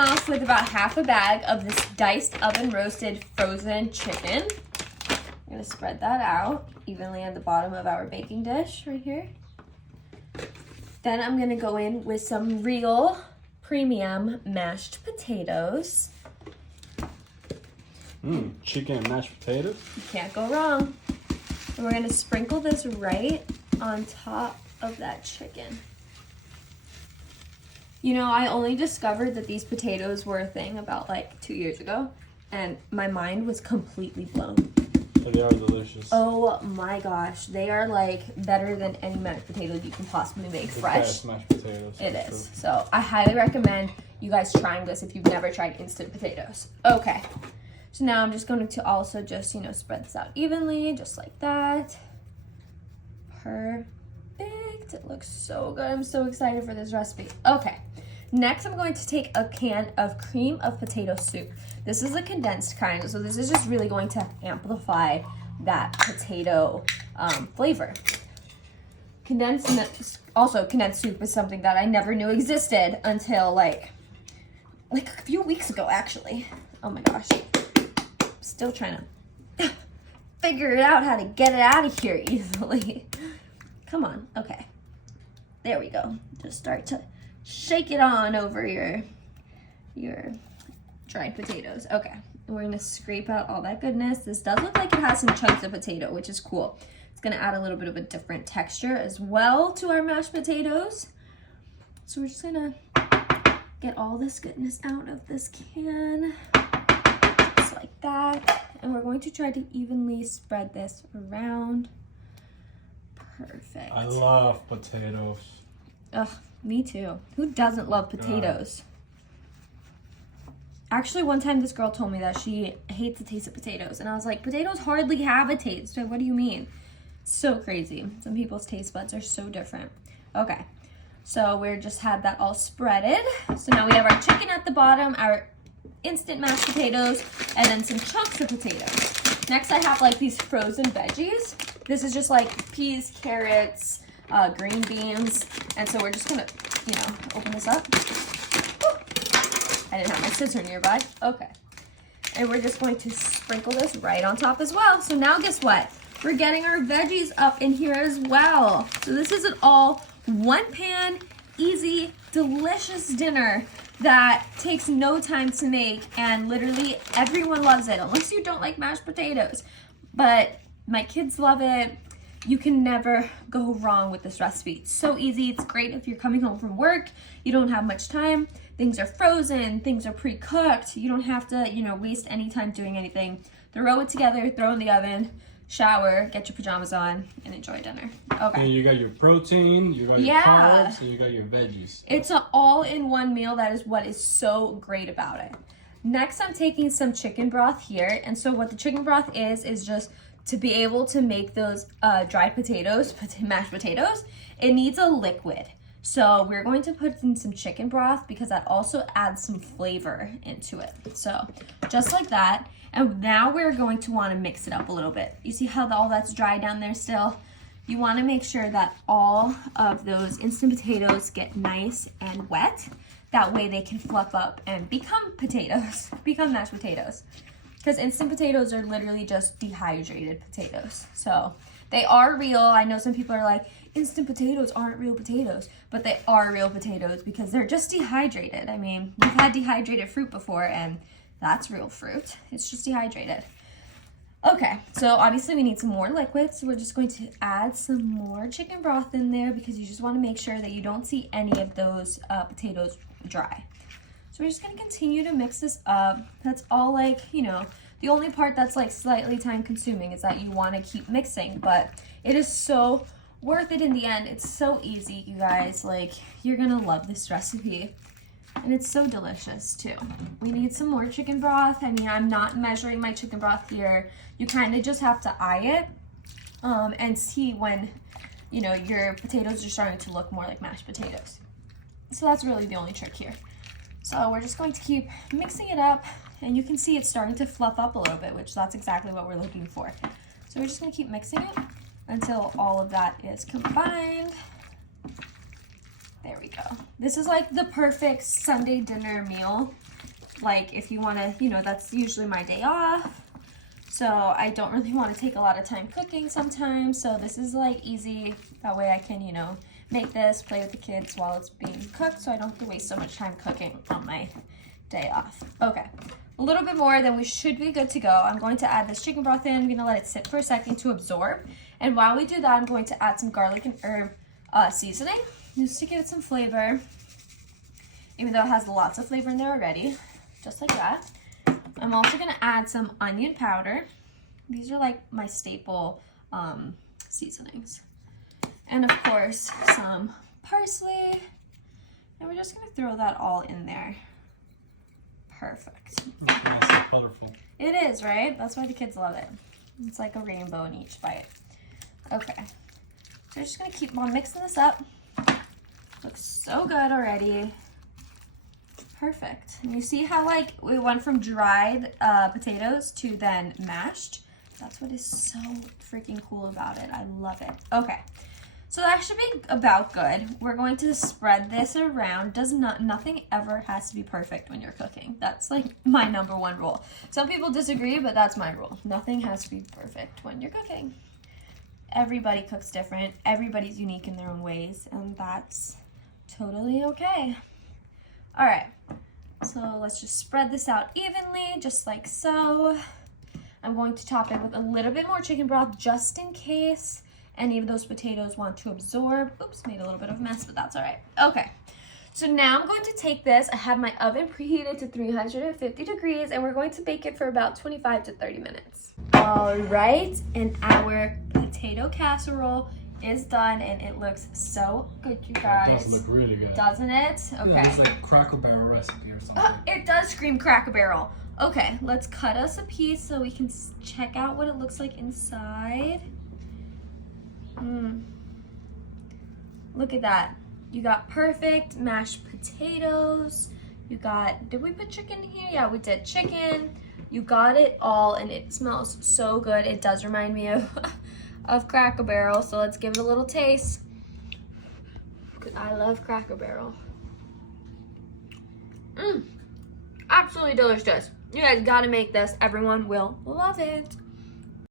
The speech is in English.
off with about half a bag of this diced oven roasted frozen chicken. I'm gonna spread that out evenly on the bottom of our baking dish right here. Then I'm gonna go in with some real premium mashed potatoes. Chicken and mashed potatoes. You can't go wrong. And we're gonna sprinkle this right on top of that chicken. You know, I only discovered that these potatoes were a thing about like 2 years ago, and my mind was completely blown. But they are delicious. Oh my gosh, they are like better than any mashed potatoes you can possibly make fresh. Best mashed potatoes. It is. So I highly recommend you guys trying this if you've never tried instant potatoes. Okay. So now I'm just going to also just, you know, spread this out evenly, just like that. Perfect. It looks so good. I'm so excited for this recipe. Okay. Next, I'm going to take a can of cream of potato soup. This is a condensed kind, so this is just really going to amplify that potato flavor. Condensed soup is something that I never knew existed until like a few weeks ago, actually. Oh my gosh. Still trying to figure it out how to get it out of here easily. Come on. Okay. There we go. Just start to shake it on over your dried potatoes. Okay. And we're going to scrape out all that goodness. This does look like it has some chunks of potato, which is cool. It's going to add a little bit of a different texture as well to our mashed potatoes. So we're just going to get all this goodness out of this can. Just like that. And we're going to try to evenly spread this around. Perfect. I love potatoes. Ugh, me too. Who doesn't love potatoes? Actually, one time this girl told me that she hates the taste of potatoes. And I was like, potatoes hardly have a taste. So what do you mean? So crazy. Some people's taste buds are so different. Okay. So we're just had that all spreaded. So now we have our chicken at the bottom, our instant mashed potatoes, and then some chunks of potatoes. Next, I have like these frozen veggies. This is just like peas, carrots, green beans. And so we're just gonna, you know, open this up. Woo. I didn't have my scissor nearby. Okay. And we're just going to sprinkle this right on top as well. So now guess what? We're getting our veggies up in here as well. So this is an all one pan, easy, delicious dinner that takes no time to make, and literally everyone loves it, unless you don't like mashed potatoes. But my kids love it. You can never go wrong with this recipe. It's so easy. It's great if you're coming home from work. You don't have much time. Things are frozen. Things are pre-cooked. You don't have to, you know, waste any time doing anything. Throw it together, throw in the oven, shower, get your pajamas on, and enjoy dinner. Okay. And you got your protein, you got your carbs, and you got your veggies. It's an all-in-one meal. That is what is so great about it. Next, I'm taking some chicken broth here. And so what the chicken broth is just to be able to make those dried potatoes, mashed potatoes, it needs a liquid. So we're going to put in some chicken broth because that also adds some flavor into it. So just like that. And now we're going to want to mix it up a little bit. You see how all that's dry down there still? You want to make sure that all of those instant potatoes get nice and wet. That way they can fluff up and become potatoes, become mashed potatoes. Because instant potatoes are literally just dehydrated potatoes. So they are real. I know some people are like, instant potatoes aren't real potatoes, but they are real potatoes because they're just dehydrated. I mean, we've had dehydrated fruit before, and that's real fruit. It's just dehydrated. Okay, so obviously we need some more liquid, so we're just going to add some more chicken broth in there because you just want to make sure that you don't see any of those potatoes dry. So we're just going to continue to mix this up. That's all, like, you know, the only part that's like slightly time consuming is that you want to keep mixing, but it is so worth it in the end. It's so easy, you guys. Like, you're going to love this recipe. And it's so delicious too. We need some more chicken broth. I mean, I'm not measuring my chicken broth here. You kind of just have to eye it and see when, you know, your potatoes are starting to look more like mashed potatoes. So that's really the only trick here. So we're just going to keep mixing it up, and you can see it's starting to fluff up a little bit, which that's exactly what we're looking for. So we're just going to keep mixing it until all of that is combined. There we go. This is like the perfect Sunday dinner meal. like if you want to, you know, that's usually my day off. So I don't really want to take a lot of time cooking sometimes. So this is like easy. That way I can, you know, make this, play with the kids while it's being cooked. So I don't have to waste so much time cooking on my day off. Okay, a little bit more, then we should be good to go. I'm going to add this chicken broth in. I'm going to let it sit for a second to absorb. And while we do that, I'm going to add some garlic and herb seasoning just to give it some flavor. Even though it has lots of flavor in there already, just like that. I'm also going to add some onion powder. These are like my staple seasonings. And of course, some parsley. And we're just going to throw that all in there. Perfect. It's nice and colorful. It is, right? That's why the kids love it. It's like a rainbow in each bite. Okay. So we're just going to keep on mixing this up. Looks so good already. Perfect. And you see how like we went from dried potatoes to then mashed? That's what is so freaking cool about it. I love it. Okay. So that should be about good. We're going to spread this around. Nothing ever has to be perfect when you're cooking. That's like my #1 rule. Some people disagree, but that's my rule. Nothing has to be perfect when you're cooking. Everybody cooks different. Everybody's unique in their own ways, and that's totally okay. All right, so let's just spread this out evenly, just like so. I'm going to top it with a little bit more chicken broth just in case any of those potatoes want to absorb. Oops, made a little bit of a mess, but that's all right. Okay, so now I'm going to take this. I have my oven preheated to 350 degrees, and we're going to bake it for about 25 to 30 minutes. All right, and our potato casserole is done, and it looks so good, you guys. It does look really good. Doesn't it? Okay. Yeah, it's like Cracker Barrel recipe or something. It does scream Cracker Barrel. Okay, let's cut us a piece so we can check out what it looks like inside. Look at that. You got perfect mashed potatoes. You got, did we put chicken here? Yeah, we did chicken. You got it all, and it smells so good. It does remind me of Cracker Barrel, so let's give it a little taste. I love Cracker Barrel. Absolutely delicious. You guys gotta make this. Everyone will love it.